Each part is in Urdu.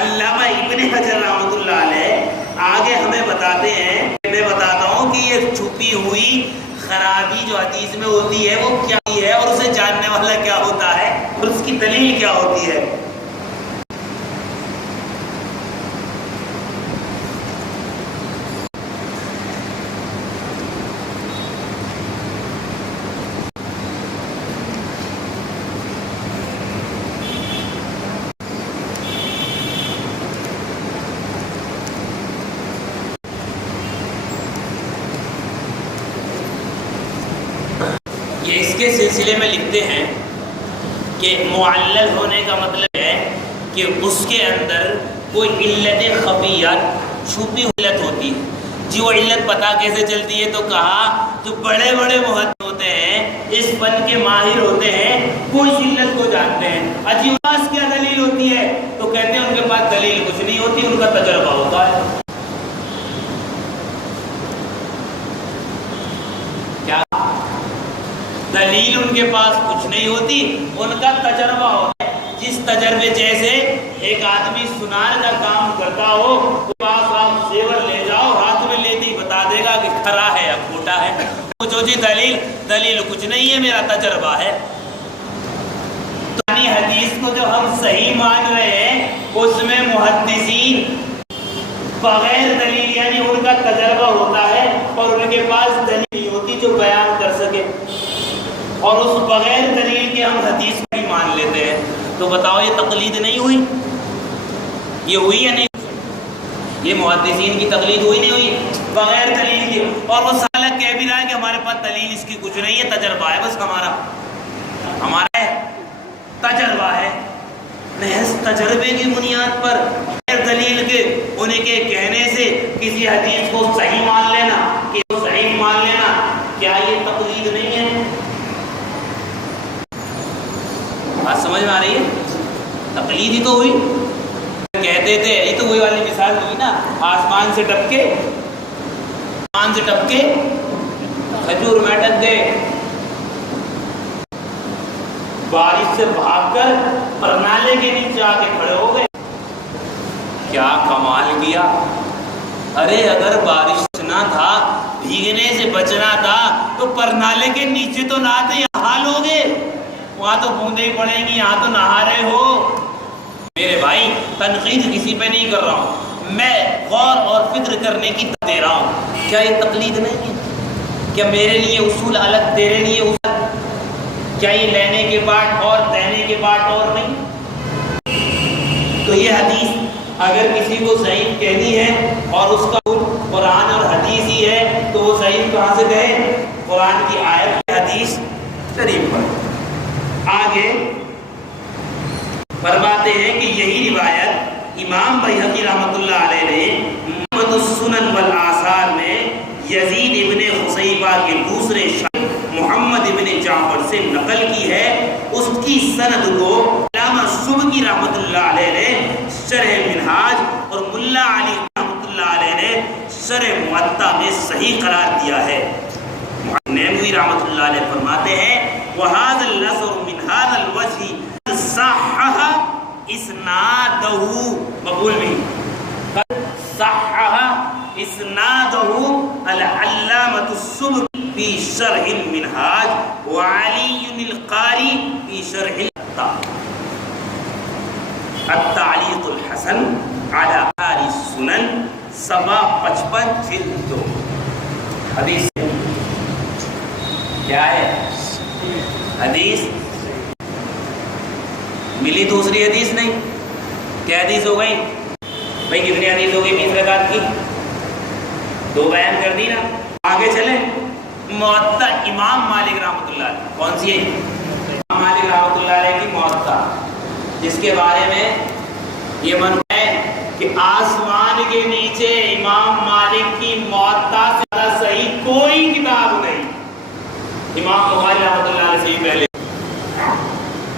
علامہ ابن حجر رحمۃ اللہ علیہ آگے ہمیں بتاتے ہیں، میں بتاتا ہوں کہ یہ چھپی ہوئی خرابی جو حدیث میں ہوتی ہے وہ کیا ہے، اور اسے جاننے والا کیا ہوتا ہے، اور اس کی دلیل کیا ہوتی ہے۔ یہ اس کے سلسلے میں لکھتے ہیں کہ معلل ہونے کا مطلب ہے کہ اس کے اندر کوئی علت خفیہ چھپی علت ہوتی ہے۔ جی وہ علت پتہ کیسے چلتی ہے؟ تو کہا جو بڑے بڑے محدث ہوتے ہیں، اس فن کے ماہر ہوتے ہیں، کوئی علت کو جانتے ہیں۔ عجیب بات کیا دلیل ہوتی ہے؟ تو کہتے ہیں ان کے پاس دلیل کچھ نہیں ہوتی، ان کا تجربہ ہوتا ہے۔ کیا دلیل ان کے پاس کچھ نہیں ہوتی، ان کا تجربہ ہوتا ہے۔ جس تجربے جیسے ایک آدمی سنار کا کام کرتا ہو، اس پاس آپ زیور لے جاؤ، ہاتھ میں لیتے ہی بتا دے گا کہ کھرا ہے یا کھوٹا ہے۔ پوچھو جی دلیل کچھ نہیں ہے، میرا تجربہ ہے۔ تو حدیث کو جو ہم صحیح مان رہے ہیں، اس میں محدثین بغیر دلیل یعنی ان کا تجربہ ہوتا ہے اور ان کے پاس دلیل نہیں ہوتی جو بیان کر سکے، اور اس بغیر دلیل کے ہم حدیث کو ہی مان لیتے ہیں۔ تو بتاؤ یہ تقلید نہیں ہوئی؟ یہ ہوئی یا نہیں؟ یہ محدثین کی تقلید ہوئی نہیں ہوئی بغیر دلیل کے؟ اور وہ سالہ کہہ بھی رہا ہے کہ ہمارے پاس دلیل اس کی کچھ نہیں ہے، تجربہ ہے بس ہمارا ہے، تجربہ ہے۔ محض تجربے کی بنیاد پر بغیر دلیل کے انہیں کے کہنے سے کسی حدیث کو صحیح مان لینا، صحیح مان لینا، کیا یہ تقلید نہیں ہے؟ بات سمجھ میں آ رہی ہے؟ تقلید ہی تو ہوئی۔ کہتے تھے یہ تو وہی والی مثال ہوئی نا، آسمان سے ٹپ کے کھجور میں اٹک گئے، بارش سے بھاگ کر پرنالے کے نیچے آ کے کھڑے ہو گئے۔ کیا کمال کیا! ارے اگر بارش بچنا تھا، بھیگنے سے بچنا تھا تو پرنالے کے نیچے تو نہ آتے، یہاں لوگے وہاں تو بوندیں ہی پڑیں گی، یہاں تو نہا رہے ہو۔ میرے بھائی تنقید کسی پہ نہیں کر رہا ہوں، میں غور اور فکر کرنے کی دے رہا ہوں۔ کیا یہ تقلید نہیں ہے؟ کیا میرے لیے اصول الگ، تیرے لیے اصول؟ کیا یہ لینے کے بعد اور دینے کے بعد اور نہیں؟ تو یہ حدیث اگر کسی کو صحیح کہنی ہے اور اس کا قرآن اور حدیث ہی ہے تو وہ صحیح کہاں سے کہے؟ قرآن کی آیت حدیث شریف پر۔ آگے فرماتے ہیں کہ یہی روایت امام بیہقی رحمۃ اللہ علیہ نے محمد السنن والآثار میں یزید ابن خصیبہ کے دوسرے شاگرد محمد ابن جعفر سے نقل کی ہے۔ اس کی سند کو علامہ سبکی رحمۃ اللہ علیہ نے شرح منہاج اور ملا علی رحمۃ اللہ علیہ نے شرح موطا میں صحیح قرار دیا ہے۔ نیموی رحمۃ اللہ علیہ فرماتے ہیں وَهَذَا الْأَثَرُ مِنْ هَذَا الْوَجْهِ صَحَّحَ إِسْنَادَهُ مقبول بھی صحَّحَ إِسْنَادَهُ الْعَلَّامَةُ السُّبْكِي فِي شَرْحِ الْمِنْهَاج وَعَلِيٌّ الْقَارِي فِي شَرْحِ التعلیق الحسن علی آثار السنن 755 جلد 2۔ حدیث کیا ہے؟ حدیث ملی، دوسری حدیث نہیں۔ کیا حدیث ہو گئی بھائی؟ کتنی حدیث ہو گئی؟ 20 رکعت کی 2 بیان کر دی نا۔ آگے چلیں، موطا امام مالک رحمۃ اللہ علیہ، کون سی ہے؟ امام مالک رحمۃ اللہ علیہ کی موطا، جس کے بارے میں یہ منع ہے کہ آسمان کے نیچے امام مالک کی موطا سے زیادہ صحیح کوئی کتاب نہیں۔ امام بخاری رحمۃ اللہ علیہ سے پہلے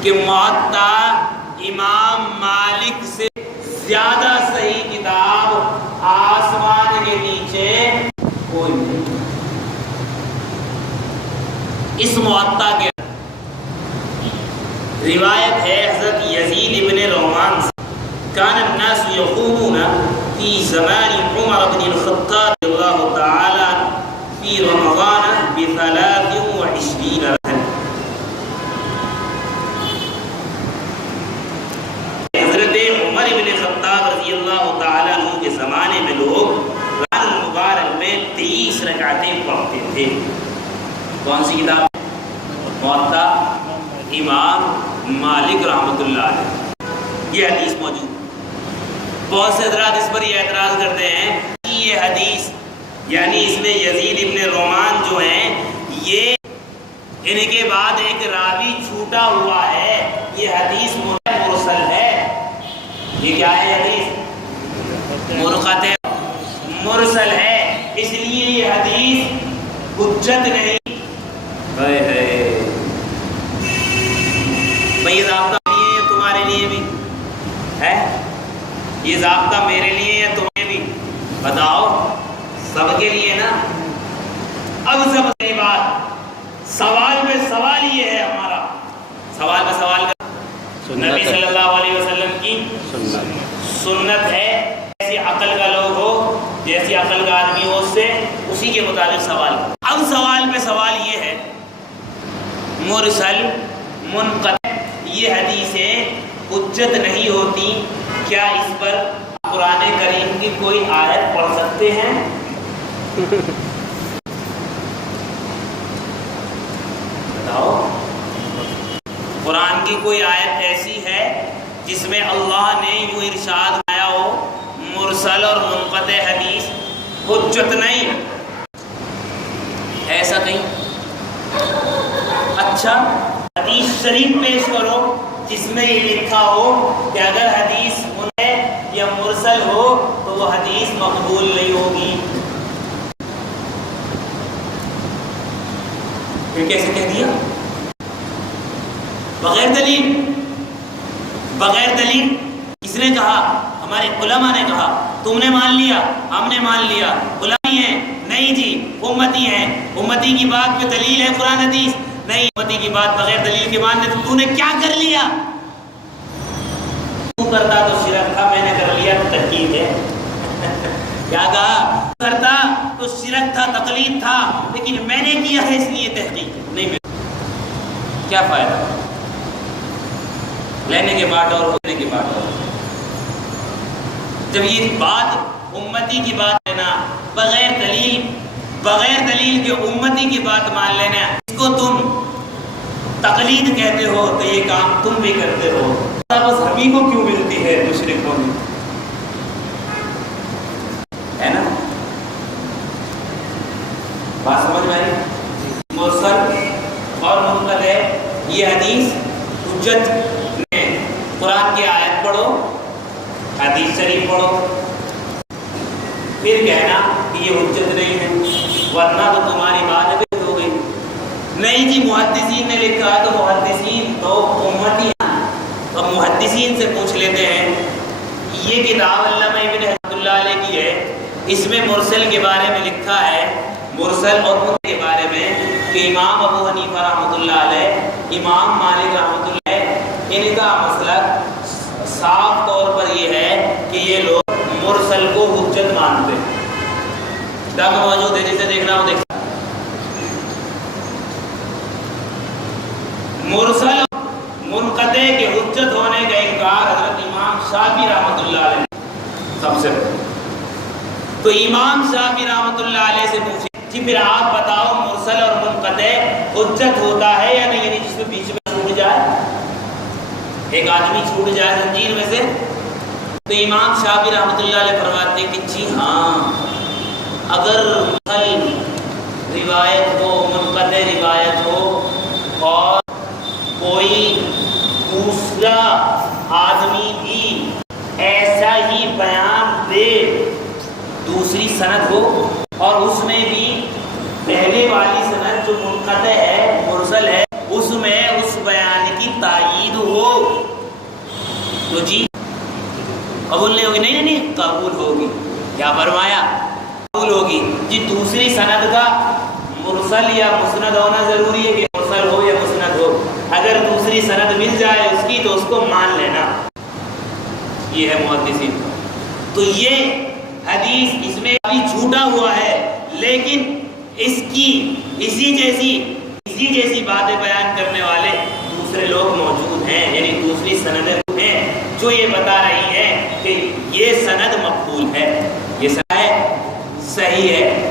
کہ موطا امام مالک سے زیادہ صحیح کتاب آسمان کے نیچے کوئی نہیں۔ اس موطا کے روایت ہے حضرت یزید ابن رومان سے كان الناس يقومون في زمان عمر بن الخطاب رضي الله تعالى في رمضان ب23 ركعة. حضرت عمر بن خطاب رضی اللہ تعالیٰ عنہ کے زمانے میں لوگ رمضان المبارک میں 23 رکعتیں پڑھتے تھے. کون سی کتاب؟ موطا امام مالک رحمۃ اللہ علیہ. یہ حدیث موجود. بہت سے حضرات اس پر یہ اعتراض کرتے ہیں کہ یہ حدیث یعنی اس میں یزید ابن رومان جو ہیں یہ ان کے بعد ایک راوی چھوٹا ہوا ہے, یہ حدیث مرسل ہے. یہ کیا ہے؟ حدیث منقطع مرسل ہے, اس لیے یہ حدیث حجت نہیں. بھئی یہ ضابطہ تمہارے لیے بھی ہے, یہ ضابطہ میرے لیے یا تمہیں بھی؟ بتاؤ, سب کے لیے نا. اب سب سے بات سوال پہ سوال یہ ہے ہمارا, سوال پہ سوال کا نبی صلی اللہ علیہ وسلم کی سنت ہے. جیسی عقل کا لوگ ہو, جیسی عقل کا آدمی ہو, اس سے اسی کے مطابق سوال. اب سوال پہ سوال یہ ہے, مرسل منقطع یہ حدیثیں حجت نہیں ہوتی, کیا اس پر قرآن کریم کی کوئی آیت پڑھ سکتے ہیں؟ بتاؤ, قرآن کی کوئی آیت ایسی ہے جس میں اللہ نے یوں ارشاد کیا ہو مرسل اور منقطع حدیث حجت نہیں؟ ایسا کہیں؟ اچھا حدیث شریف پیش کرو جس میں یہ لکھا ہو کہ اگر حدیث منقطع یا مرسل ہو تو وہ حدیث مقبول نہیں ہوگی. پھر کیسے کہہ دیا؟ بغیر دلیل. بغیر دلیل کس نے کہا؟ ہمارے علماء نے کہا. تم نے مان لیا, ہم نے مان لیا. علماء ہیں نہیں جی, امتی ہیں. امتی کی بات پہ دلیل ہے قرآن حدیث نہیں, امتی کی بات بغیر دلیل کے مان لے. تو نے کیا کر لیا؟ تو کرتا تو شرک تھا, میں نے کر لیا تو تحقیق ہے. کیا کہا؟ کرتا تو شرک تھا, تقلید تھا, لیکن میں نے کیا ہے اس لیے تحقیق نہیں. کیا فائدہ لینے کے بعد اور ہونے کے بعد؟ جب یہ بات امتی کی بات ہے نا, بغیر دلیل کے امتی کی بات مان لینا, اس کو تم تقلید کہتے ہو, تو یہ کام تم بھی کرتے ہو. بس ہمیں کو کیوں ملتی ہے مشرکوں میں, ہے نا؟ بات سمجھ میں آئی؟ مرسل اور منقطع یہ حدیث حجت میں قرآن کی آیت پڑھو, حدیث شریف پڑھو, پھر کہنا کہ یہ حجت نہیں ہے, ورنہ تو تمہاری بات غلط ہو گئی. نہیں جی محدثین نے لکھا ہے تو محدثین تو امتی ہیں. اب محدثین سے پوچھ لیتے ہیں. یہ کتاب علامہ ابن رحمۃ اللہ علیہ کی ہے, اس میں مرسل کے بارے میں لکھا ہے, مرسل اور منقطع کے بارے میں, کہ امام ابو حنیفہ رحمۃ اللہ علیہ, امام مالک رحمۃ اللہ علیہ, ان کا مسلک صاف طور پر یہ ہے کہ یہ لوگ مرسل کو حجت مانتے ہیں. کتاب میں موجود ہے, جسے دیکھنا ہو دیکھ. مرسل منقطع کے حجت ہونے کا انکار حضرت امام شافعی رحمۃ اللہ علیہ سب سے. تو امام شافعی رحمۃ اللہ علیہ سے پوچھے کہ پھر آپ بتاؤ مرسل اور منقطع حجت ہوتا ہے یا نہیں, یعنی جس میں بیچ میں چھوٹ جائے, ایک آدمی چھوٹ جائے زنجیر میں سے. تو امام شافعی رحمۃ اللہ علیہ فرماتے ہیں کہ جی ہاں, اگر مرسل روایت ہو, منقطع روایت ہو, اور کوئی دوسرا آدمی بھی ایسا ہی بیان دے, دوسری سند ہو, اور اس میں بھی پہلے والی سند جو منقطع ہے, مرسل ہے, اس میں اس بیان کی تائید ہو, تو جی قبول نہیں ہوگی. نہیں قبول ہوگی. کیا فرمایا؟ قبول ہوگی. جی دوسری سند کا مرسل یا مسند ہونا ضروری ہے کہ مرسل ہو یا مسند ہو. اگر دوسری سند مل جائے اس کی تو اس کو مان لینا. یہ ہے محدثین. تو یہ حدیث اس میں ابھی چھوٹا ہوا ہے، لیکن اس کی اسی جیسی باتیں بیان کرنے والے دوسرے لوگ موجود ہیں، یعنی دوسری سندیں ہیں جو یہ بتا رہی ہیں کہ یہ سند مقبول ہے، یہ سند ہے، صحیح ہے.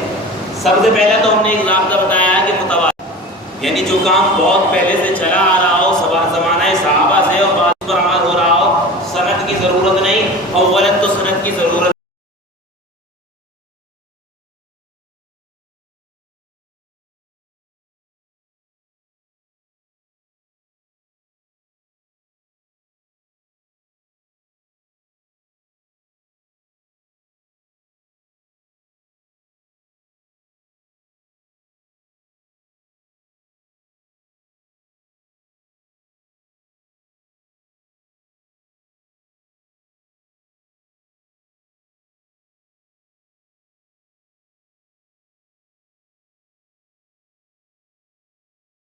سب سے پہلا تو ہم نے ایک ضابطہ بتایا کہ متواتر، یعنی جو کام بہت پہلے سے چلا آ رہا ہو، زمانہ صحابہ سے، اور بعد پر عمل ہو رہا ہو، سند کی ضرورت نہیں. اولاً تو سند کی ضرورت